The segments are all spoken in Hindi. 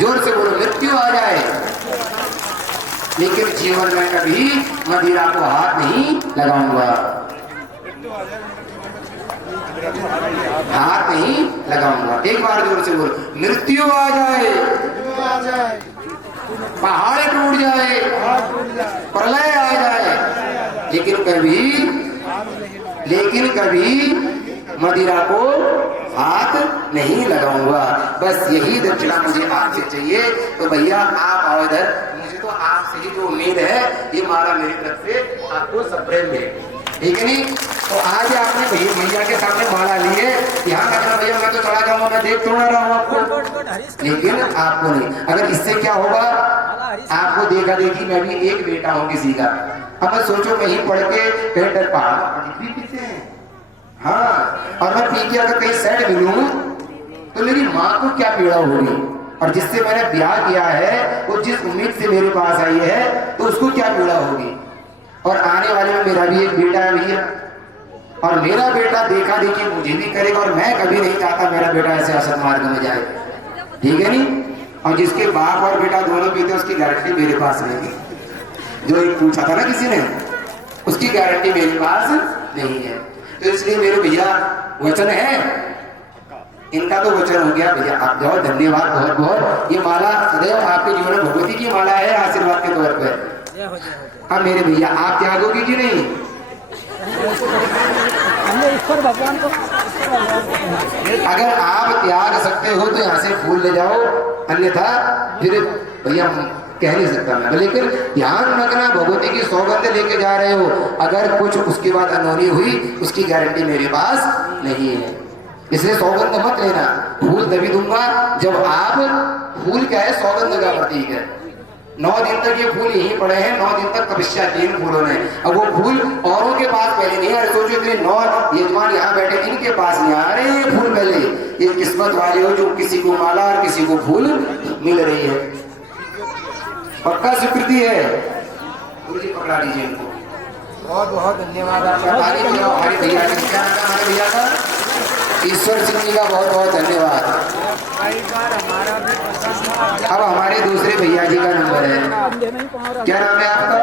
जोर से बोलो, मृत्यु आ जाए लेकिन जीवन में कभी मदिरा को हाथ नहीं लगाऊंगा, हाथ नहीं लगाऊंगा। एक बार जोर से बोलो, मृत्यु आ जाए, पहाड़ टूट जाए, प्रलय आ जाए, लेकिन कभी मदिरा को हाथ नहीं लगाऊंगा। बस यही दक्षिणा मुझे आपसे चाहिए। तो भैया आप आओ इधर, मुझे तो आपसे ही जो उम्मीद है ये माला मेरी तरफ से आपको सप्रेम मिले, ठीक है नहीं? तो आज आपने भैया के सामने माला ली है, ध्यान रखना भैया, मैं तो चला जाऊंगा, मैं देख थोड़ा रहा हूँ आपको, लेकिन आपको नहीं। अगर इससे क्या होगा, आपको देखा देखी मैं भी एक बेटा हूँ किसी का। अब मैं सोचो मैं ही पढ़ के पेंटर पहाड़ पीते हैं, हाँ, और मैं पी के अगर कहीं सेट मिलूं तो मेरी माँ को क्या पीड़ा होगी, और जिससे मैंने ब्याह किया है वो जिस उम्मीद से मेरे पास आई है तो उसको क्या पीड़ा होगी। और आने वाले में मेरा भी एक बेटा है भैया, और मेरा बेटा देखा देखी मुझे भी करेगा, और मैं कभी नहीं चाहता मेरा बेटा ऐसे असत मार्ग में जाए, ठीक है नहीं? और जिसके बाप और बेटा दोनों पीते उसकी गारंटी मेरे पास रहेगी। जो एक पूछा था ना किसी ने, उसकी गारंटी मेरे पास नहीं है। तो इसलिए मेरे भैया वचन है, इनका तो वचन हो गया भैया, आप जाओ, धन्यवाद बहुत बहुत। ये माला सदैव आपके जीवन में भगवती की माला है आशीर्वाद के तौर पर। अब मेरे भैया आप त्यागोगे कि नहीं? ईश्वर भगवान को अगर आप त्याग सकते हो तो यहाँ से फूल ले जाओ, अन्यथा फिर भैया कह नहीं सकता मैं। लेकिन ध्यान रखना, भगवती की सौगंध लेके जा रहे हो, अगर कुछ उसके बाद अनहोनी हुई उसकी गारंटी मेरे पास नहीं है, इसलिए सौगंध मत लेना। फूल तभी दूंगा जब आप, फूल क्या है, सौगंध का प्रतीक है। 9 दिन तक ये फूल यहीं पड़े हैं, 9 दिन तक तपस्या की इन फूलों ने। अब वो फूल औरों के पास पहले नहीं आ रहे, सोचो इतने 9 यजमान यहाँ बैठे, इनके पास नहीं आ रहे ये फूल पहले। ये किस्मत वाले हो जो किसी को माला और किसी को फूल मिल रही है, पक्का स्वीकृति है। गुरु जी पकड़ा लीजिए इनको, बहुत बहुत धन्यवाद। हमारे भैया का ईश्वर सिंह जी का बहुत बहुत धन्यवाद। अब हमारे दूसरे भैया जी का नंबर है, क्या नाम है आपका?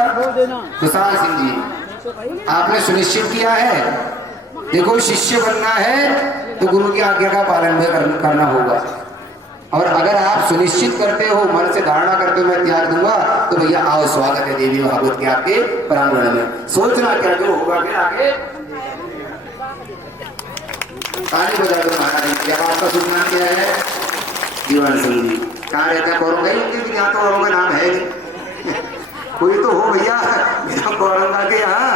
खुशहाल सिंह जी। आपने सुनिश्चित किया है, देखो शिष्य बनना है तो गुरु की आज्ञा का पालन भी करना होगा, और अगर आप सुनिश्चित करते हो, मन से धारणा करते हो मैं त्याग दूंगा, तो भैया आओ, स्वागत है देवी भागवत के आपके प्रांगण में। सोचना क्या जो होगा फिर आगे, ताली बजा दो महाराज। क्या आपका शुभ नाम क्या है? जीवन सिंह जी। कहाँ रहता है? कौरंगा ही होंगे, यहाँ तो औरों का नाम है नहीं। कोई तो हो भैया, मेरा कौरंगा के यहाँ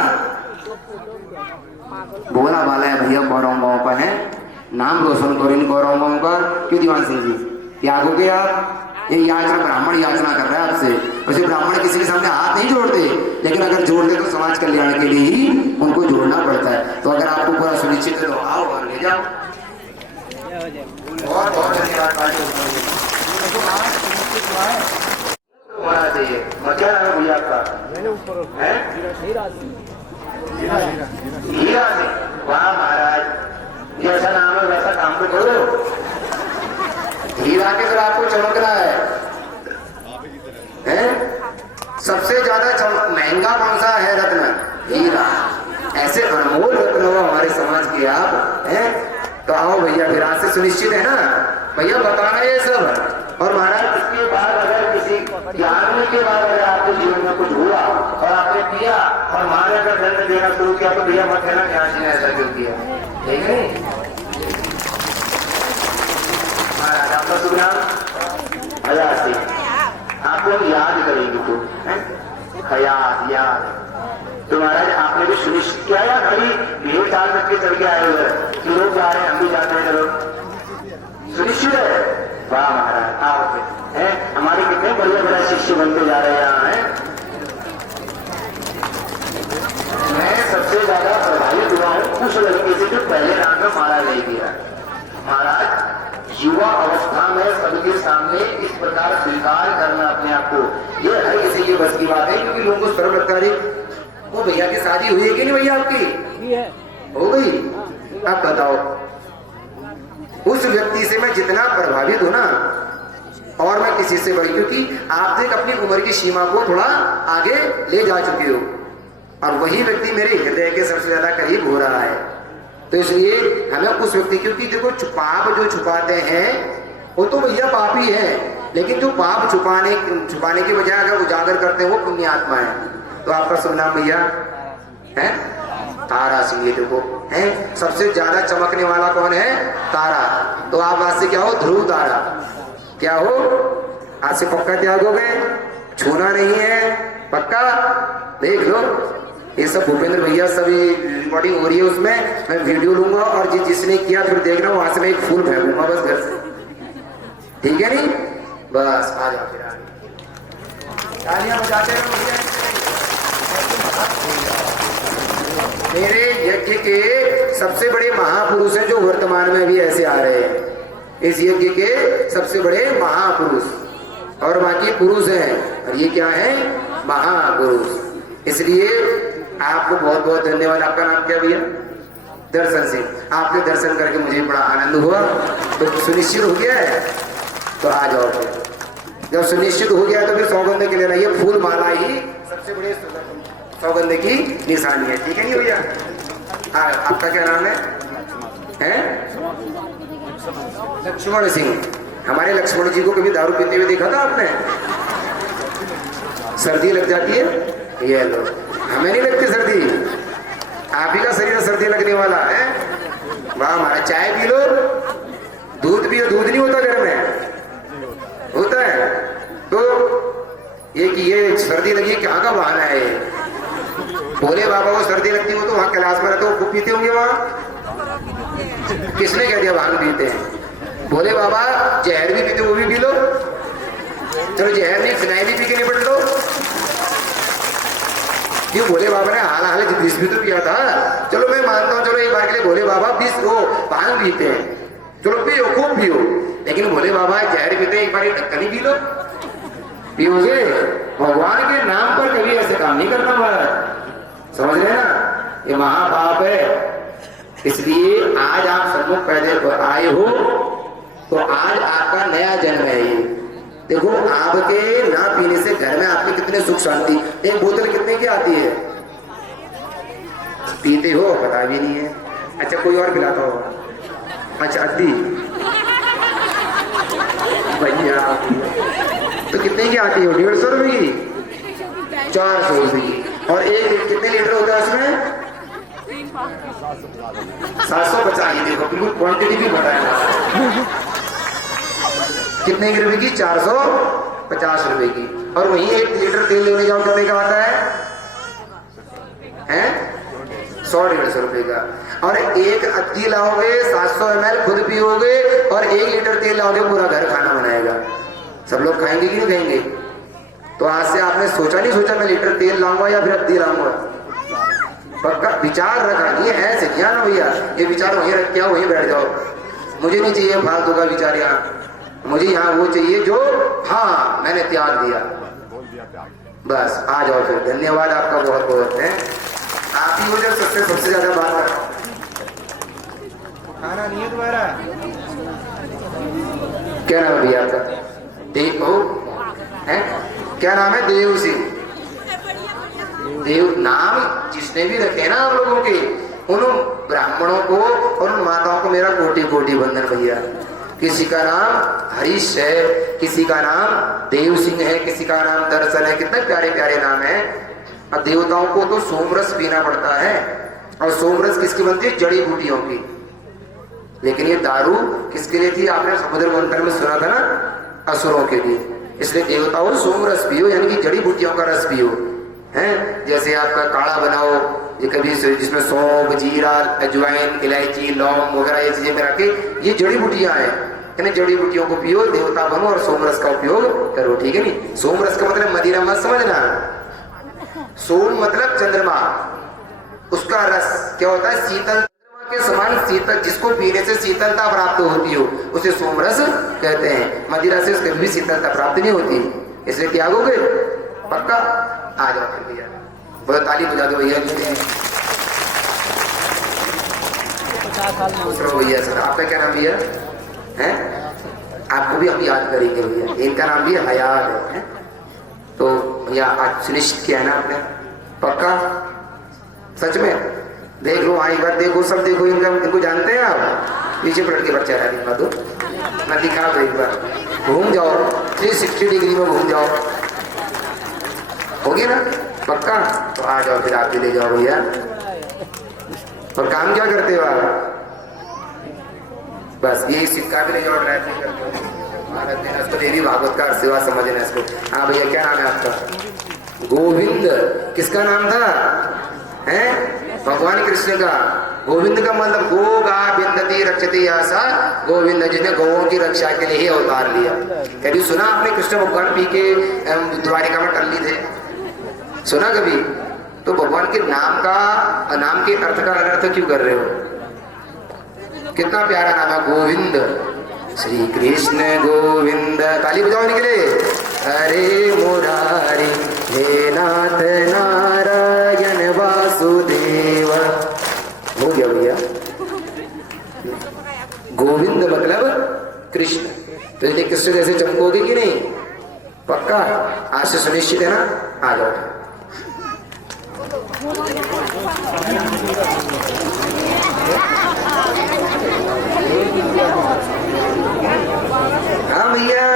बोला वाला है भैया, कौरंगाओं का है नाम रोशन करो इन कौरंगाओं का। क्यों दीवान सिंह जी, त्यागोगे आप? ये याचना, ब्राह्मण याचना कर रहा है आपसे। वैसे ब्राह्मण किसी के सामने हाथ नहीं जोड़ते, लेकिन अगर जोड़ते तो समाज कल्याण के लिए ही उनको जोड़ना पड़ता है। तो अगर आपको पूरा सुनिश्चित है तो आओ और ले जाओ। बहुत बहुत धन्यवाद। क्या नाम है भैया आपका? हीरा सिंह। वाह महाराज, जैसा नाम है वैसा काम तो करो। हीरा के फिर आपको चमकना है? सबसे ज्यादा महंगा कौन सा है रत्न? हीरा। ऐसे अनमोल रत्न हो हमारे समाज के आप हैं। तो आओ भैया, फिर आज से सुनिश्चित है ना भैया, बताना ये सब। और महाराज इसके बाद अगर किसी त्यागने के बाद अगर आपके जीवन में कुछ हुआ और आपने किया और मारे का दंड देना शुरू किया तो भैया मत कहना क्या ने ऐसा क्यों किया, ठीक है? महाराज आपका शुभ नाम? हयात सिंह। आपको हम याद करेंगे तो हयात याद। तो महाराज आपने भी सुनिश्चित किया या कभी भीड़ चाल रख के चल के आए उधर कि लोग जा रहे हैं हम भी जाते हैं, चलो सुनिश्चित है? वाह महाराज, आप हैं हमारे कितने बढ़िया बड़ा शिष्य बनते जा रहे हैं यहाँ हैं। मैं सबसे ज्यादा प्रभावित हुआ हूँ उस लड़के से जो पहले रात में मारा नहीं दिया। महाराज युवा अवस्था में सबके सामने इस प्रकार स्वीकार करना अपने आप को, ये हर किसी की बस की बात है, क्योंकि लोगों को सर्व लगता है। वो भैया की शादी हुई है कि नहीं भैया? आपकी हो गई? आप बताओ, उस व्यक्ति से मैं जितना प्रभावित हूं ना, और मैं किसी से बड़ी, क्योंकि आप एक अपनी उम्र की सीमा को थोड़ा आगे ले जा चुके हो और वही व्यक्ति मेरे हृदय के सबसे ज्यादा करीब हो रहा है। तो इसलिए हमें उस व्यक्ति, क्योंकि देखो पाप जो छुपाते हैं वो तो भैया पाप ही है, लेकिन जो पाप छुपाने के बजाय अगर उजागर करते हैं वो पुण्य आत्मा है। तो आपका शुभ नाम भैया है तारा सिंह। ये देखो है सबसे ज्यादा चमकने वाला कौन है? तारा। तो आप आज से क्या हो? ध्रुव तारा। क्या हो? आज से पक्का त्याग हो गए, छूना नहीं है, पक्का। देख लो ये सब भूपेंद्र भैया सभी रिकॉर्डिंग हो रही है, उसमें मैं वीडियो लूंगा और जिसने किया फिर देखना, वहां से मैं एक फूल फेंकूंगा बस घर से, ठीक है नहीं? बस आ जाओ फिर तालियां बजाते रहो भैया। मेरे यज्ञ के सबसे बड़े महापुरुष हैं जो वर्तमान में भी ऐसे आ रहे हैं। इस यज्ञ के सबसे बड़े महापुरुष और बाकी पुरुष हैं, और ये क्या है? महापुरुष। इसलिए आपको बहुत बहुत धन्यवाद। आपका नाम क्या भैया? दर्शन सिंह। आपके दर्शन करके मुझे बड़ा आनंद हुआ। तो सुनिश्चित हो गया है तो आ जाओ फिर। जब सुनिश्चित हो गया तो फिर सौगंध के लिए ये फूल माला ही सबसे बड़े सौगंध की निशानी है, ठीक है नहीं भैया? आपका क्या नाम है? लक्ष्मण सिंह। हमारे लक्ष्मण जी को कभी दारू पीते हुए देखा था आपने? सर्दी लग जाती है, ये लो। हमें नहीं लगती सर्दी, आप ही का शरीर सर्दी लगने वाला है। वाह, हमारा चाय पी लो, दूध पियो, दूध नहीं होता घर में? होता है। तो ये कि ये सर्दी लगी, कहाँ का बहाना है ये? भोले बाबा को सर्दी लगती हो तो वहां कैलाश में रहते हो, खूब पीते होंगे वहां। किसने कह दिया भांग पीते हैं? भोले बाबा जहर भी पीते, वो भी पी लो। चलो जहर नहीं, फिनाइल भी पी के निपट लो। क्यों? भोले बाबा ने हाल विष भी तो पिया था। चलो मैं मानता हूँ, चलो एक बार के लिए भोले बाबा विष वो भांग पीते हैं, चलो पियो, खूब पियो। लेकिन भोले बाबा जहर पीते हैं, एक बार ढक्कन पी लो, पियोगे? भगवान के नाम पर कभी ऐसे काम नहीं करना महाराज, समझ रहे ना? ये महापाप है। इसलिए आज आप सन्मुख पैदल आए हो तो आज आपका नया जन्म है। ये देखो, आपके ना पीने से घर में आपके कितने सुख शांति। एक बोतल कितने की आती है? पीते हो पता भी नहीं है। अच्छा कोई और पिलाता होगा? अच्छा अद्दी भैया, तो कितने की आती है? 150 रुपए की, 400 रुपए की। और एक कितने लीटर होता है उसमें? 750। देखो बिल्कुल क्वांटिटी भी बताया। कितने की रुपए की? 450 रुपए की। और वहीं 1 लीटर तेल लेने जाओ कितने का आता है? 100-150 रुपए का। और एक अद्दी लाओगे 700 ml खुद पियोगे और 1 लीटर तेल लाओगे, पूरा घर खाना बनाएगा। सब लोग खाएंगे कि नहीं खाएंगे? तो आज से आपने सोचा नहीं सोचा मैं लीटर तेल लाऊंगा या फिर अद्दी लाऊंगा? पक्का विचार रखा। ये ऐसे क्या ना भैया, ये विचार वहीं रख के वहीं बैठ जाओ। मुझे नहीं चाहिए फालतू का विचार यहाँ, मुझे यहाँ वो चाहिए जो हाँ मैंने त्याग दिया। बस आ जाओ फिर। धन्यवाद आपका बहुत बहुत है। आप ही हो जब सबसे ज्यादा बात कर। खाना नहीं है तुम्हारा? क्या नाम है भैया आपका? देव है? क्या नाम है? देव सिंह। देव नाम जिसने भी रखे ना आप लोगों के, उन ब्राह्मणों को और उन माताओं को मेरा कोटि कोटि वंदन भैया। किसी का नाम हरीश है, किसी का नाम देव सिंह है, किसी का नाम दर्शन है। कितने प्यारे प्यारे नाम है। अब देवताओं को तो सोमरस पीना पड़ता है, और सोमरस किसकी बनती है? जड़ी बूटियों की। लेकिन ये दारू किसके लिए थी? आपने समुद्र मंथन में सुना था ना, असुरों के लिए। इसलिए देवताओं सोमरस पियो, यानी कि जड़ी बूटियों का रस पियो। हैं जैसे आपका काढ़ा बनाओ, ये कभी जिसमें सौंफ, जीरा, अजवाइन, इलायची, लौंग वगैरह ये चीजें मिला के, ये जड़ी बूटियां हैं, यानी जड़ी बूटियों को पियो, देवता बनो और सोमरस का उपयोग करो, ठीक है नहीं? सोमरस का मतलब मदिरा मत समझना। सोम मतलब चंद्रमा, उसका रस क्या होता है? शीतल के समान शीतल, जिसको पीने से शीतलता प्राप्त होती हो उसे सोमरस कहते हैं। मदिरा से उसके भी शीतलता प्राप्त नहीं होती, इसलिए त्यागोगे? पक्का? आ जाओ फिर भैया, बहुत ताली बजा दो भैया। भैया सर, आपका क्या नाम भैया है? आपको भी हम याद करेंगे भैया, इनका नाम भी हयात है। तो भैया आज सुनिश्चित किया है ना आपने, पक्का? सच में देख लो, आई बार देखो, सब देखो, इनको जानते हैं आप? पीछे पलट के बच्चा है, दिखा दो, मैं दिखा दो एक बार, घूम जाओ 360 डिग्री में घूम जाओ, हो गया ना पक्का? तो आ जाओ फिर, आप भी ले जाओ भैया। और काम क्या करते हो आप? बस यही सिक्का भी ले जाओ, ड्राइव नहीं करते हो, भारत देना इसको, देवी भागवत का सेवा समझना इसको। हाँ भैया, क्या नाम है आपका? गोविंद। किसका नाम था? हैं? भगवान कृष्ण का। गोविंद का मतलब गो गा बिंदती रक्षती आशा गोविंद, जिसने गौओं की रक्षा के लिए ही अवतार लिया। कभी सुना आपने कृष्ण भगवान पी के द्वारिका में टल्ली थे? सुना कभी? तो भगवान के नाम का, नाम के अर्थ का अनर्थ क्यों कर रहे हो? कितना प्यारा नाम है गोविंद। श्री कृष्ण गोविंद, ताली बजाओ इनके लिए। हरे मुरारी हे नाथ नारायण वासुदेव। हो गया भैया। गोविंद मतलब कृष्ण। तो इसलिए कृष्ण जैसे चमकोगे कि नहीं? पक्का? आज से सुनिश्चित है ना? आ जाओ। हाँ भैया,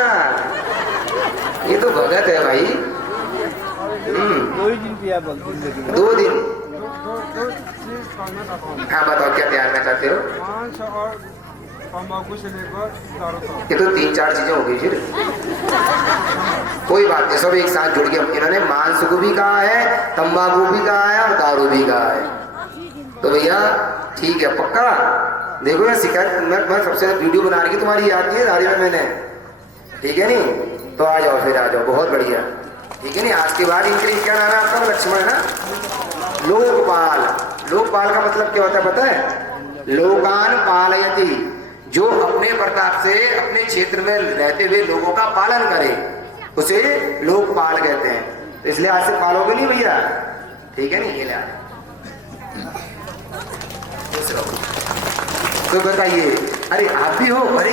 ये तो भगत है भाई। 2 दिन। हाँ बताओ, क्या तैयार करना चाहते हो? ये तो 3-4 चीजें हो गई फिर। कोई बात नहीं, सब एक साथ जुड़ गए। इन्होंने मांस को भी कहा है, तंबाकू भी कहा है और दारू भी कहा है। तो भैया ठीक है, पक्का? देखो यार, शिकायत मैं सबसे वीडियो बना रही तुम्हारी याद नहीं है दाढ़ी में मैंने, ठीक है नहीं? तो आ जाओ फिर, आ जाओ, बहुत बढ़िया, ठीक है नहीं? आज के बाद इनके लिए क्या नाम है आपका? लक्ष्मण है ना? लोकपाल। लोकपाल का मतलब क्या होता है पता है? लोकान पालयति, जो अपने प्रताप से अपने क्षेत्र में रहते हुए लोगों का पालन करे, उसे लोकपाल कहते हैं। इसलिए आज से पालोगे नहीं भैया, ठीक है नहीं? ये ले तो बताइए। अरे आप भी हो? अरे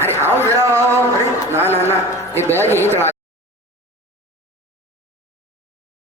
अरे आओ जरा, आओ। अरे ना ना ना, ये बैग यहीं चढ़ा